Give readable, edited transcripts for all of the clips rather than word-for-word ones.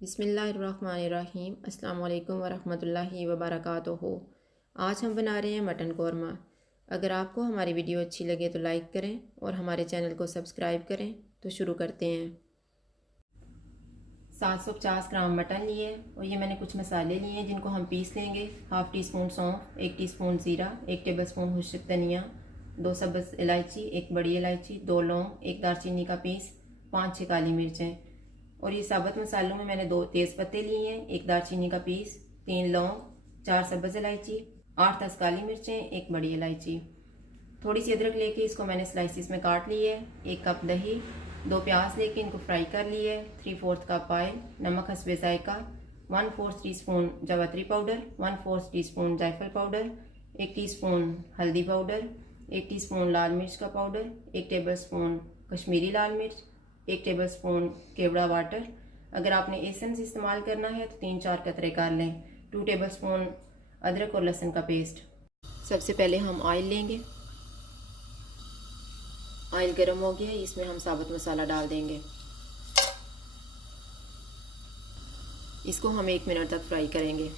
बिस्मिल्लाहिर्रहमानिर्रहीम। अस्सलाम वालेकुम वरहमतुल्लाहि वबरकातुहू। आज हम बना रहे हैं मटन कौरमा। अगर आपको हमारी वीडियो अच्छी लगे तो लाइक करें और हमारे चैनल को सब्सक्राइब करें। तो शुरू करते हैं। 750 ग्राम मटन लिए और ये मैंने कुछ मसाले लिए हैं जिनको हम पीस लेंगे। हाफ़ टी स्पून सौंफ, 1 टीस्पून ज़ीरा, 1 टेबलस्पून खुश्क धनिया, 2 सब्ज़ इलायची, 1 बड़ी इलायची, 2 लौंग, 1 दालचीनी का पीस, 5-6 काली मिर्चें। और ये साबुत मसालों में मैंने 2 तेज़ पत्ते लिए हैं, 1 दालचीनी का पीस, 3 लौंग, 4 सब्ज़ इलायची, 8-10 काली मिर्चें, 1 बड़ी इलायची। थोड़ी सी अदरक लेके इसको मैंने स्लाइसिस में काट ली है। 1 कप दही, 2 प्याज लेके इनको फ्राई कर लिए है। 3/4 कप ऑयल, नमक हस्बे जायका, 1/4 टीस्पून जावित्री पाउडर, 1/4 टीस्पून जायफल पाउडर, 1 टीस्पून हल्दी पाउडर, 1 टीस्पून लाल मिर्च का पाउडर, 1 टेबलस्पून कश्मीरी लाल मिर्च, 1 टेबलस्पून केवड़ा वाटर। अगर आपने एसेंस इस्तेमाल करना है तो 3-4 कतरे कर लें। 2 टेबलस्पून अदरक और लहसुन का पेस्ट। सबसे पहले हम ऑयल लेंगे। ऑयल गर्म हो गया, इसमें हम साबुत मसाला डाल देंगे। इसको हम 1 मिनट तक फ्राई करेंगे।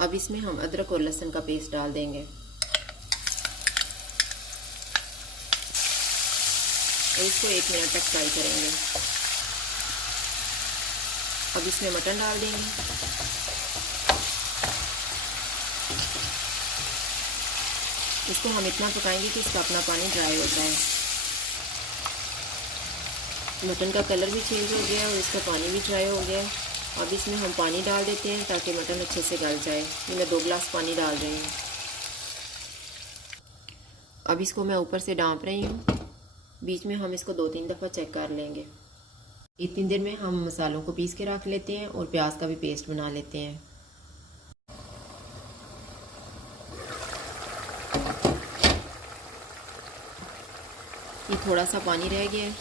अब इसमें हम अदरक और लहसुन का पेस्ट डाल देंगे और इसको 1 मिनट तक फ्राई करेंगे। अब इसमें मटन डाल देंगे। इसको हम इतना पकाएंगे कि इसका अपना पानी ड्राई हो जाए। मटन का कलर भी चेंज हो गया और इसका पानी भी ड्राई हो गया। अब इसमें हम पानी डाल देते हैं ताकि मटन अच्छे से गल जाए। ये मैं 2 गिलास पानी डाल रही हूँ। अब इसको मैं ऊपर से डांप रही हूँ। बीच में हम इसको 2-3 दफ़ा चेक कर लेंगे। इतनी देर में हम मसालों को पीस के रख लेते हैं और प्याज का भी पेस्ट बना लेते हैं। ये थोड़ा सा पानी रह गया है।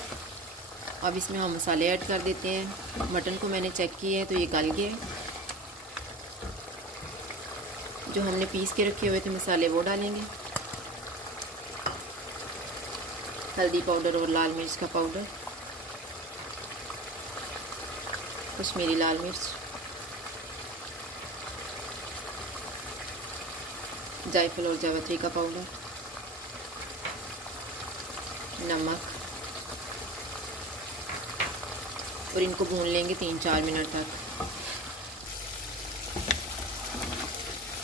अब इसमें हम मसाले ऐड कर देते हैं। मटन को मैंने चेक किया है तो ये गल गया है। जो हमने पीस के रखे हुए थे मसाले वो डालेंगे। हल्दी पाउडर और लाल मिर्च का पाउडर, कश्मीरी लाल मिर्च, जायफल और जावित्री का पाउडर, नमक, और इनको भून लेंगे 3-4 मिनट तक।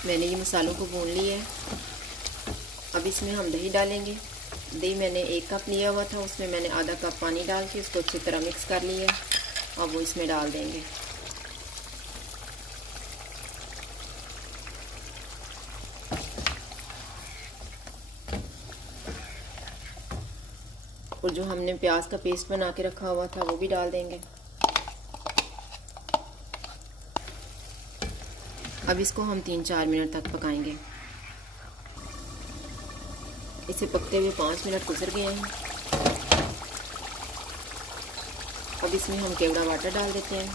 मैंने ये मसालों को भून लिया है। अब इसमें हम दही डालेंगे। दही मैंने 1 कप लिया हुआ था, उसमें मैंने आधा कप पानी डाल के उसको अच्छी तरह मिक्स कर लिया है। अब वो इसमें डाल देंगे। और जो हमने प्याज का पेस्ट बना के रखा हुआ था वो भी डाल देंगे। अब इसको हम 3-4 मिनट तक पकाएंगे। इसे पकते हुए 5 मिनट गुजर गए हैं। अब इसमें हम केवड़ा वाटर डाल देते हैं,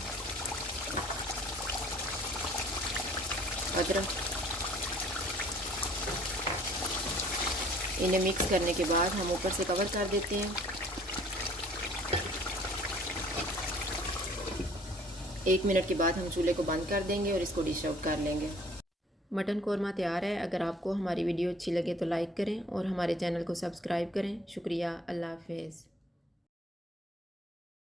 अदरक। इन्हें मिक्स करने के बाद हम ऊपर से कवर कर देते हैं। 1 मिनट के बाद हम चूल्हे को बंद कर देंगे और इसको डिश आउट कर लेंगे। मटन कौरमा तैयार है। अगर आपको हमारी वीडियो अच्छी लगे तो लाइक करें और हमारे चैनल को सब्सक्राइब करें। शुक्रिया। अल्लाह हाफ़िज़।